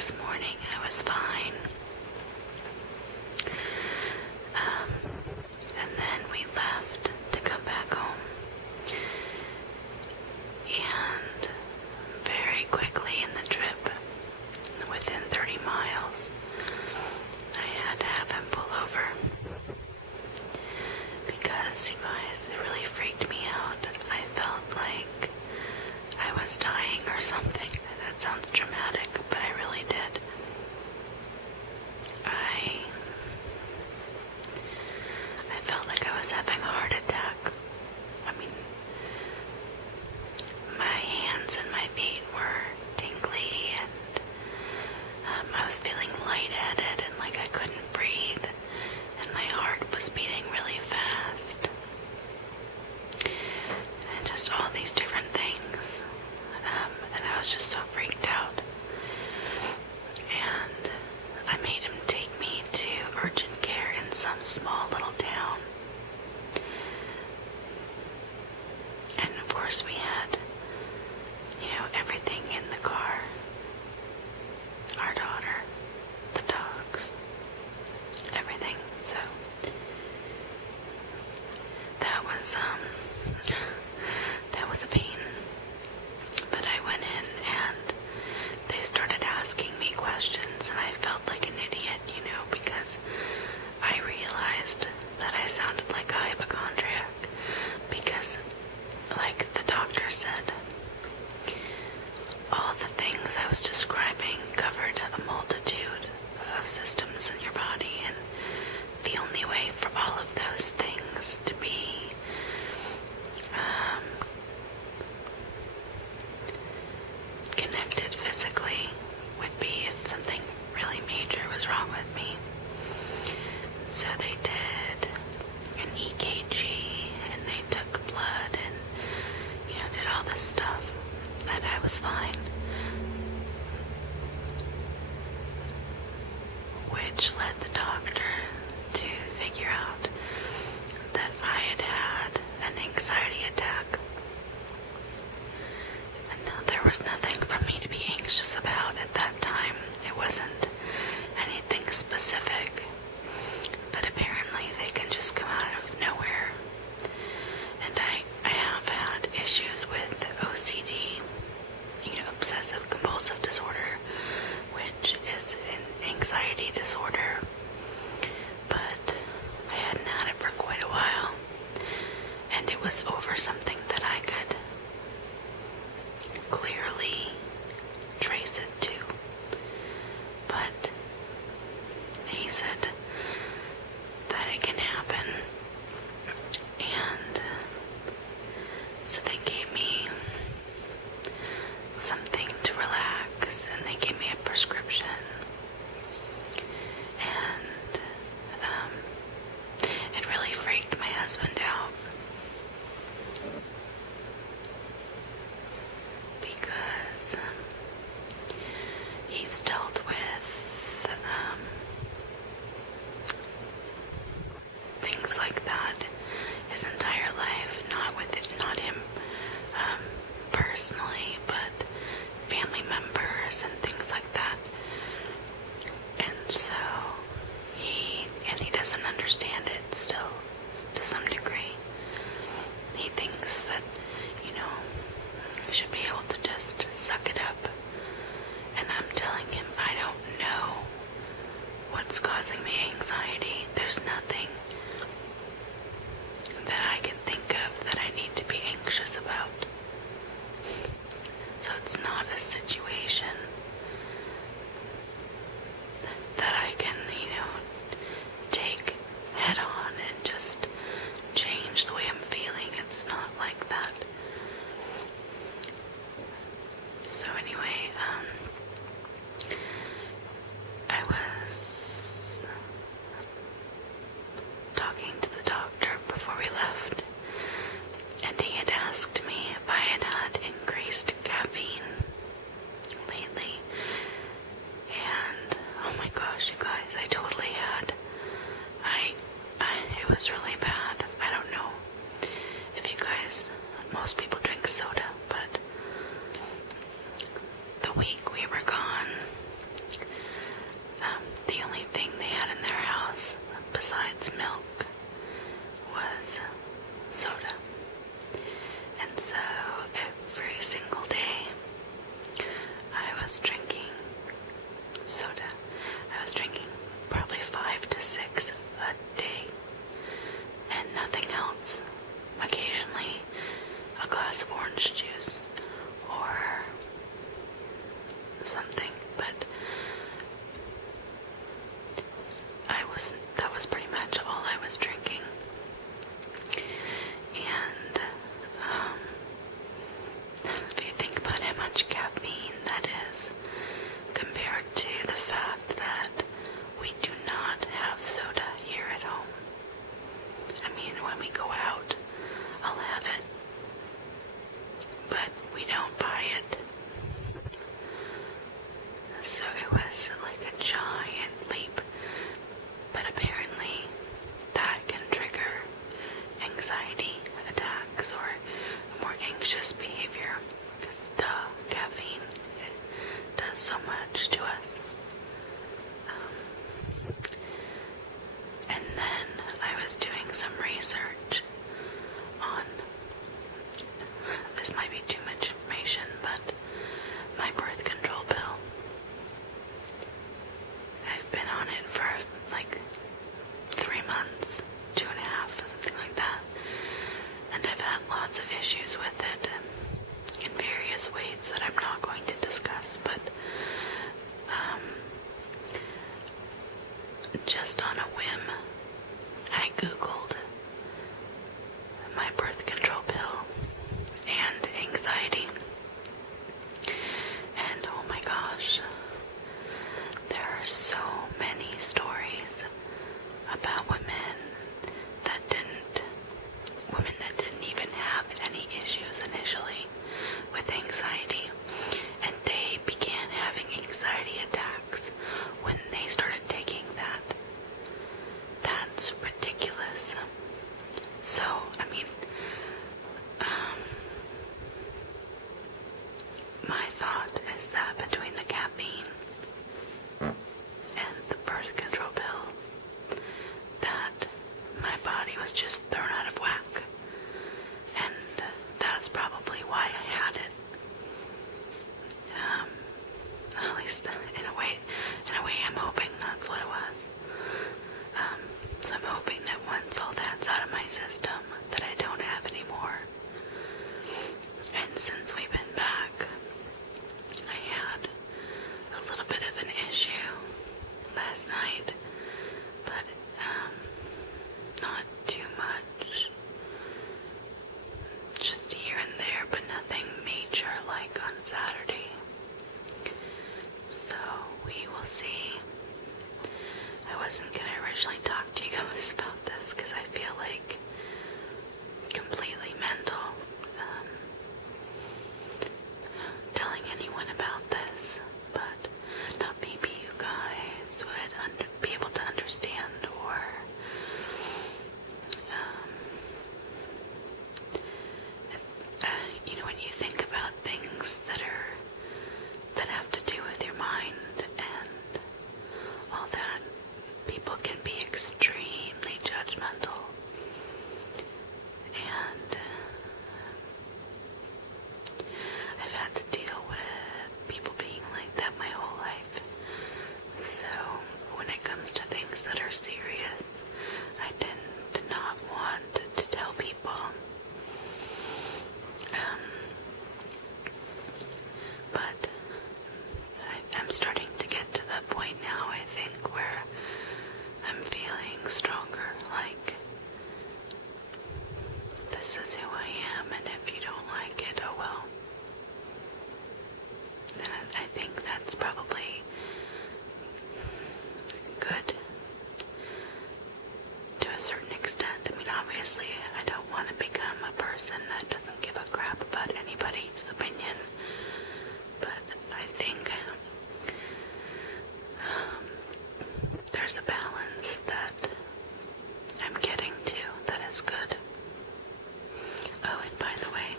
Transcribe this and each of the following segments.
next morning I was fine. And then we left to come back home. And very quickly in the trip, within 30 miles, I had to have him pull over. Because, you guys, it really freaked me out. I felt like I was dying or something. That sounds dramatic, but I really did. I felt like I was having a heart attack. I mean, my hands and my feet were tingly, and I was feeling lightheaded and like I couldn't breathe, and my heart was beating really fast, and just all these different things, and I was just so freaked out. And I made him take me to urgent care in some small little town. And of course we had, everything in the car. Our daughter, the dogs, everything. So that was a pain. But I went in and they started asking me questions, and I felt like an idiot, because I realized that I sounded like a hypochondriac, because, like the doctor said, all the things I was describing covered a multitude of systems in your body, and the only way for all of those things to be connected physically would be if something really major was wrong with me. So they did an EKG, and they took blood, and did all this stuff, and I was fine, which led the doctor to figure out that I had had an anxiety attack. And now there was nothing for me to be anxious about at that time. It wasn't anything specific, but apparently they can just come out of nowhere. And I have had issues with OCD, obsessive compulsive disorder, which is an anxiety disorder, but I hadn't had it for quite a while, and it was over something that I could clearly trace it to. But he said that it can happen, and so they gave me something to relax, and they gave me a prescription, and it really freaked my husband out, because he's dealt with things like that his entire life, not him personally, but family members and things like that. And so he doesn't understand it still, to some degree. He thinks that, we should be able to just suck it up. And I'm telling him, I don't know what's causing me anxiety. There's nothing that I can think of that I need to be anxious about. So it's not a situation that I can, take head on and just change the way I'm feeling. It's not like that. So anyway, I was talking to the doctor before we left, and he had asked me if I had had increased caffeine orange juice or something, but that was pretty much all I was drinking. And if you think about how much caffeine that is compared to the fact that we do not have soda here at home. I mean, when we go out, I'll have it, but we don't buy it. So it was like a giant leap, but apparently that can trigger anxiety attacks or more anxious behavior, because caffeine, it does so much to us. And then I was doing some research on, this might be too much information, but my birth control pill. I've been on it for like 3 months, 2.5, something like that. And I've had lots of issues with it in various ways that I'm not going to discuss, but just on a whim, I googled my birth control pill and anxiety, and oh my gosh, there are so many stories about women that didn't even have any issues initially with anxiety, and they began having anxiety attacks when they started taking that. That's ridiculous. So, I mean, my thought is that between the caffeine and the birth control pills, that my body was just thrown out of whack, and that's probably why I had it. At least in a way, I'm hoping that's what it was. So I'm hoping that once all that's out of my system, that I don't have any more. And since we've been back, I had a little bit of an issue last night, but not too much. Just here and there, but nothing major like on Saturday. So we will see. I wasn't going to originally talk to you guys about this because I feel like completely mental telling anyone about this, but thought maybe you guys would be able to understand, or when you think about things that have to do with your mind and all that, people can be extremely judgmental, and I've had to deal with people being like that my whole life. So when it comes to things that are serious, I tend to not want to tell people. But I'm starting to get to the point now, I think, where I'm feeling stronger, like, this is who I am, and if you don't like it, oh well. And I think that's probably good to a certain extent. I mean, obviously, I don't want to become a person that doesn't give a crap about anybody's opinion, but I think there's a balance that I'm getting to that is good. Oh, and by the way,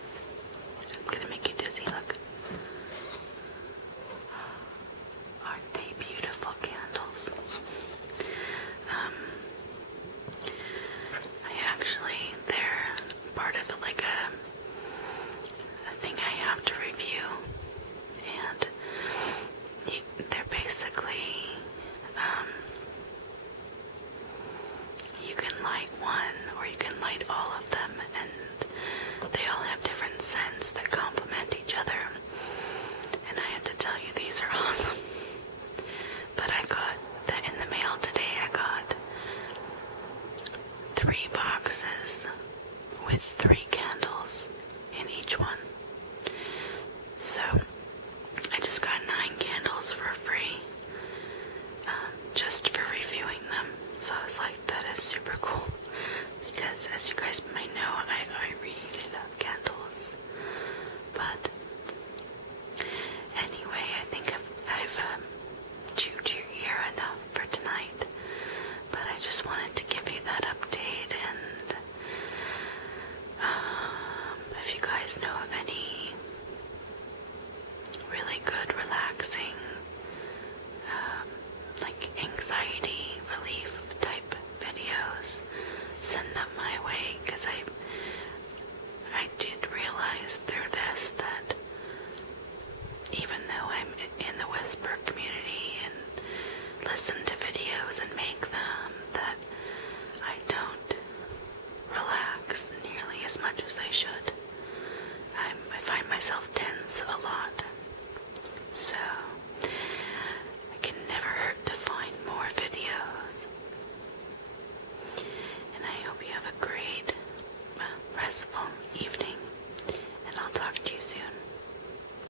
I'm gonna make you dizzy, look. Aren't they beautiful candles? They're part of like a thing I have to review, and they're basically as you guys may know, I really love candles. But anyway, I think I've chewed your ear enough for tonight. But I just wanted to give you that update, and if you guys know of any really good, relaxing, like anxiety relief type videos, send them my way, because I did realize through this that even though I'm in the Whisper community and listen to videos and make them, that I don't relax nearly as much as I should. I find myself tense a lot